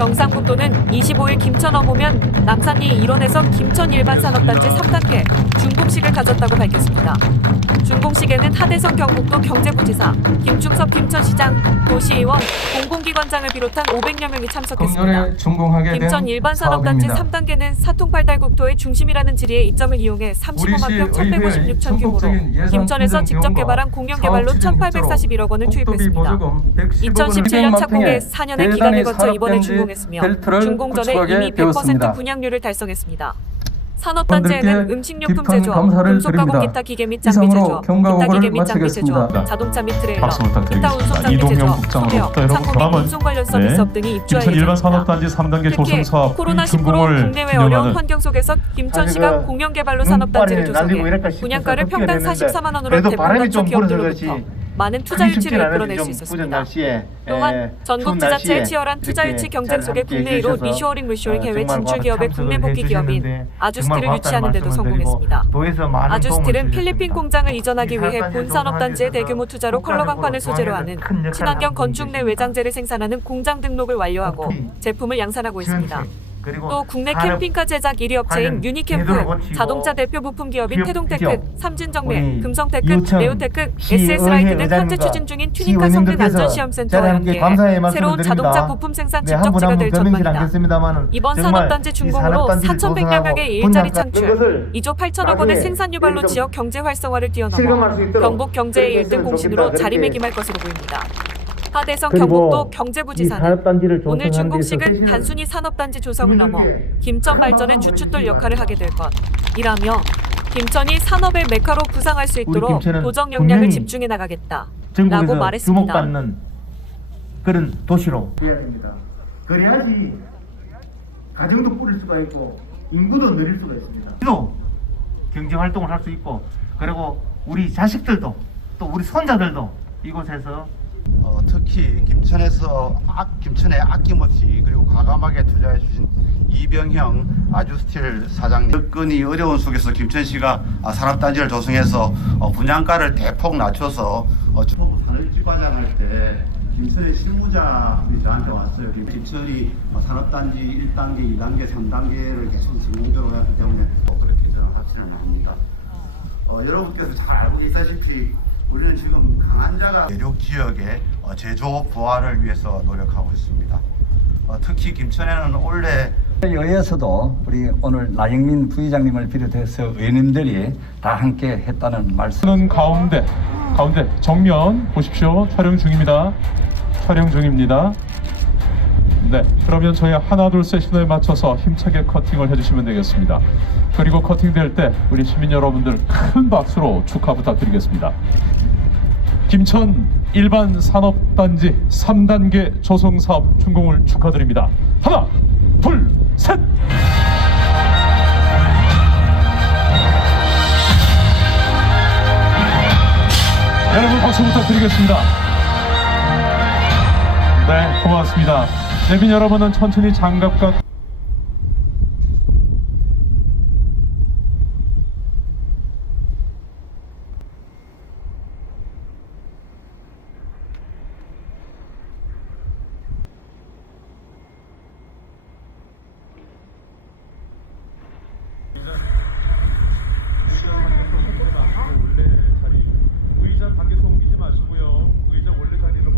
25일 김천 어보면 남산리 일원에서 김천 일반 산업단지 3단계 준공식을 가졌다고 밝혔습니다. 준공식에는 하대성 경북도 경제부지사, 김충섭 김천시장, 도시의원, 공공기관장을 비롯한 500여 명이 참석했습니다. 김천 일반 산업단지 사업입니다. 3단계는 사통팔달국토의 중심이라는 지리의 이점을 이용해 우리 35만 평시 의회의 1,156천 규모로 김천에서 직접 개발한 공영개발로 사업 추진 1,841억 원을 투입했습니다. 보조금 110억 2017년 원을 착공해 통해 4년의 대단히 기간을 거쳐 이번에 산업 단지 준공했으며 벨트를 준공 전에 구축하게 이미 100% 되었습니다. 분양률을 달성했습니다. 산업단지에는 음식료품 제조업, 감사를 금속 가공 드립니다. 기타 기계 및 장비 제조업, 경과고를 기타 기계 및 장비. 제조업, 자동차 및 트레일러, 기타. 운송 장비 제조업, 여러분 상공 및 운송 관련 네, 서비스업 등이 입주할 예정입니다. 산업단지 3단계 특히 조성 사업 코로나19로 준공을 국내외 어려운 환경 속에서 김천시가 사실은 공영개발로 산업단지를 조성해 분양가를 평당 됐는데 44만 원으로 대폭 낮춘 기업들로부터 많은 투자 유치를 이끌어낼 좀수 있었습니다. 날씨에 또한 예, 전국 지자체의 치열한 투자 유치 잘 경쟁 속에 함께 국내 1호 해주셔서 리쇼어링 물쇼링 어, 해외 진출 기업의 국내 복귀 기업인 아주스틸을 유치하는 데도 성공했습니다. 아주스틸은 필리핀. 공장을 이전하기 이 위해 본 산업단지의 대규모 투자로 컬러 강판을 소재로 하는 친환경 건축 내. 외장재를 생산하는 공장 등록을 완료하고 제품을 양산하고 있습니다. 또 국내 캠핑카 제작 1위 업체인 유니캠프, 자동차 대표 부품 기업인 기업 태동테크, 우리 금성테크, 네오테크, 시 SS라이트 등 현재 추진 중인 시 튜닝카 성능 안전시험센터와 함께 새로운. 자동차 부품 생산 집적지가 한될 전망이다. 이번 산업단지 이 준공으로 산업단지를 4,100여 조성하고 명의 일자리 창출, 그것을 2조 8천억 원의 생산 유발로 좀 지역 경제 활성화를 뛰어넘어 경북 경제의 그렇게 1등 공신으로. 자리매김할 것으로 보입니다. 하대성 경북도 이 경제부지사는 오늘 있어서 단순히 산업단지 조성을 넘어 김천 발전의 주춧돌 역할을 하게 될 것이라며 김천이 산업의 메카로 부상할 수 있도록 도정 역량을 집중해 나가겠다. 라고 전국에서 말했습니다. 주목받는 그런 도시로 해야됩니다. 그래야지 가정도 꾸릴 수가 있고 인구도 늘릴 수가 있습니다. 또 경제 활동을 할 수 있고 그리고 우리 자식들도 또 우리 손자들도 이곳에서 어, 특히 김천에서 아, 김천에 아낌없이 그리고 과감하게 투자해 주신 이병형 아주스틸 사장님 접근이 어려운 속에서 김천시가 아, 산업단지를 조성해서 어, 분양가를 대폭 낮춰서 어, 초보 산업일지 과장할 때 김천의 실무자분이 저한테 왔어요. 김천이 어, 산업단지 1단계, 2단계, 3단계를 계속 성공적으로 했기 때문에 어, 그렇게 저는 확신은 합니다. 어, 여러분께서 잘 알고 계시다시피 우리는 지금 강한 자가 내륙 지역의 어, 제조 부활을 위해서 노력하고 있습니다. 어, 특히 김천에는 올해 의회에서도 우리 오늘 나영민 부의장님을 비롯해서 의원님들이 다 함께 했다는 말씀. 는 가운데 가운데 정면 보십시오 촬영 중입니다 촬영 중입니다 네 그러면 저희 하나 둘 셋 신호에 맞춰서 힘차게 커팅을 해주시면 되겠습니다 그리고 커팅될 때 우리 시민 여러분들 큰 박수로 축하 부탁드리겠습니다 김천 일반 산업단지 3단계 조성 사업 준공을 축하드립니다 하나 둘 셋 여러분 박수 부탁드리겠습니다. 네, 고맙습니다. 대빈 여러분은 천천히 장갑과 의자 밖에서 옮기지 마시고요. 의자 원래 자리로.